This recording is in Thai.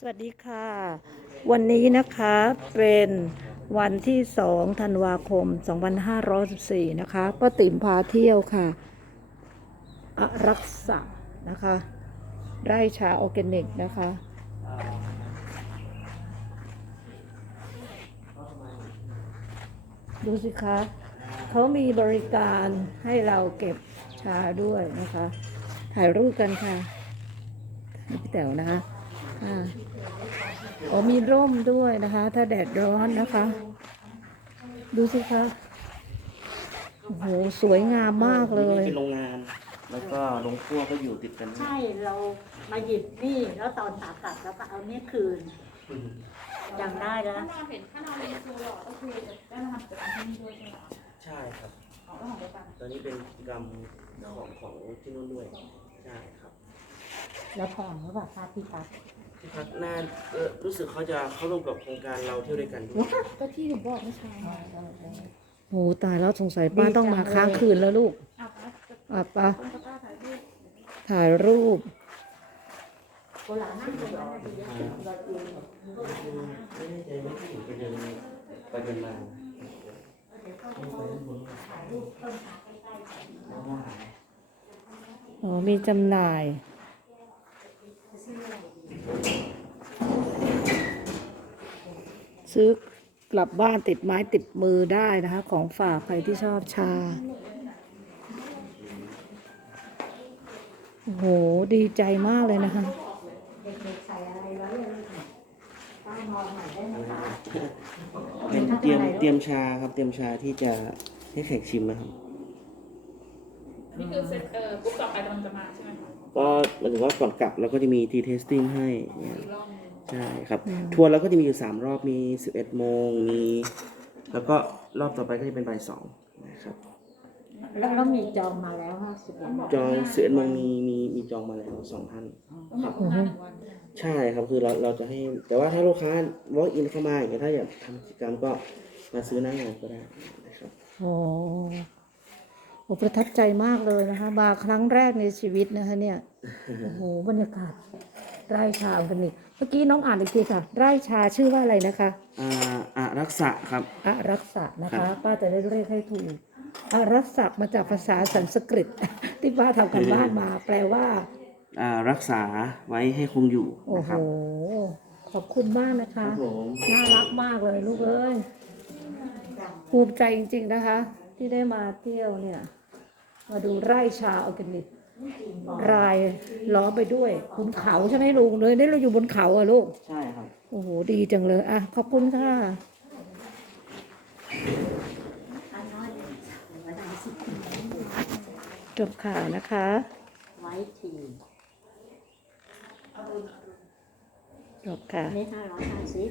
สวัสดีค่ะ วันนี้นะคะเป็นวันที่2ธันวาคม 2514นะคะป้าติ๋มพาเที่ยวค่ะอรักษานะคะ ไร่ชาออร์แกนิกนะคะ ดูสิคะเขามีบริการให้เราเก็บชาด้วยนะคะ ถ่ายรูปกันค่ะพี่แต๋วนะคะ อ่าอ๋อมีร่มด้วยนะคะ ถ้าแดดร้อนนะคะ ดูสิคะโอ้โหสวยงามมากเลย เป็นโรงงาน แล้วก็โรงครัวก็อยู่ติดกันใช่เรามาหยิบนี่แล้วตอนขากลับแล้วก็เอานี่คืนจำได้แล้ว ถ้านอนเห็นถ้านอนเรียนครูหล่อก็คือได้มาทำกิจกรรมที่นี่ด้วยใช่ไหมคะใช่ครับอ๋อก็ของเดียวกันตอนนี้เป็นกิจกรรมของของที่นู่นด้วย ใช่ครับ แล้วแพงหรือเปล่าค่าที่พัก ที่พักน่าเออรู้สึกเขาจะเข้าร่วมกับโครงการเราเที่ยวด้วยกันด้วยก็ที่หนูบอกเมื่อเช้าโอ้ตายแล้วสงสัยป้าต้องมาค้างคืนแล้วลูกอ้าวป้าจะอะป้าต้องป้าถ่ายรูปถ่ายรูป โบราณนั่งตรงนั้นน่ะดีอะเราเองไม่แน่ใจว่าที่อยู่ไปเดินไปเดินมาอ๋อมีจำหน่าย ซื้อกลับบ้านติดไม้ติดมือได้นะคะ ของฝากใครที่ชอบชา โอ้โห ดีใจมากเลยนะคะเด็กๆใส่อะไรไว้อะลูกเนี่ยป้ามองหน่อยได้ไหมคะเป็นเตรียมเตรียมชาครับเตรียมชาที่จะให้แขกชิมนะครับ นี่คือเซตเอ่อปุ๊บต่อไปกำลังจะมาใช่ไหมคะก็หมายถึงว่าก่อนกลับเราก็จะมีทีเทสติ้งให้เนี่ย อีกรอบหนึง ใช่ครับ ทัวร์เราก็จะมีอยู่3รอบมี11โมงมีแล้วก็รอบต่อไปก็จะเป็นบ่ายสองนะครับแล้วแล้วมีจองมาแล้วห้าสิบเอ็ดจอง11โมงมีมีมีจองมาแล้วสองท่านต้องบอกคุณหน้าหนึ่งวันใช่ครับคือเราเราจะให้แต่ว่าถ้าลูกค้า walk in เข้ามาอย่างเงี้ยถ้าอยากทำกิจกรรมก็มาซื้อหน้างานก็ได้นะครับโอ้โหประทับใจมากเลยนะคะมาครั้งแรกในชีวิตนะคะเนี่ยโอ้โหบรรยากาศ ไร่ชาออร์แกนิก เมื่อกี้น้องอ่านอีกทีค่ะ ไร่ชาชื่อว่าอะไรนะคะอ่าอารักษะครับ อารักษะนะครัคะบป้าจะได้เรียกให้ถูกอารักษะมาจากภาษาสันสกฤต ที่ป้าทำกันบ้านมา แปลว่า อ่า รักษาไว้ให้คงอยู่โอ้นะโหครับ ขอบคุณมากนะครัคะบผม น่ารักมากเลยลูกเอ้ย ภูมิใจจริงๆนะคะ ที่ได้มาเที่ยวเนี่ย มาดูไร่ชาออร์แกนิก รายล้อมไปด้วยบนเขาใช่ไหมลุงเลยนี่เราอยู่บนเขาอะลูกใช่ครับโอ้โหดีจังเลยอะขอบคุณค่ะอันน้อยเลยเดี๋ยววันสิบจบข่าวนะคะไว้ทีจบค่ะนี่ห้าร้อยห้าสิบ